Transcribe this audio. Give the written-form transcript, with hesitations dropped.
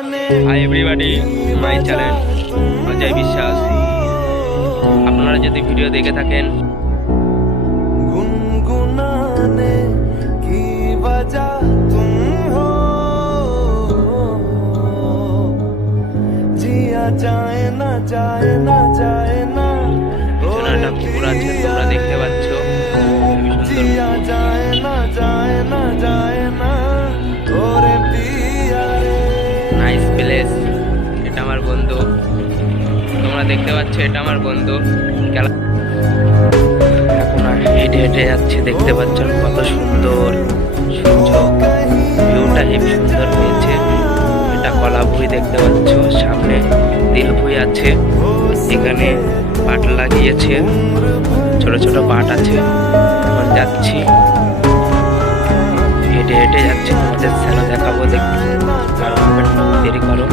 Hi everybody, my channel Ajay বিশ্বাস। আপনারা যদি ভিডিও দেখে থাকেন गुनगुनाने की वजह तुम हो, जिया जाए ना जाए ना जाए ना, পিছনে একটা পুকুর আছে, তোমরা দেখতে পাচ্ছ। जिया जाए ना जाए ना जाए ना, ओरे पिया रे। Nice place. এটা আমার বন্ধু, তোমরা দেখতে পাচ্ছ, এটা আমার বন্ধু। এখন আর হেঁটে হেঁটে যাচ্ছে, দেখতে পাচ্ছেন কত সুন্দর সূর্য, ভিউটা হেবি সুন্দর হয়েছে। এটা কলাভুঁই দেখতে পাচ্ছ, সামনে দিলভুঁই আছে, এখানে পাট লাগিয়েছে, ছোট ছোট পাট আছে। এখন যাচ্ছি, হেঁটে হেঁটে যাচ্ছি, তোমাদের স্থানে দেখাবো, দেখতে দেরি করো।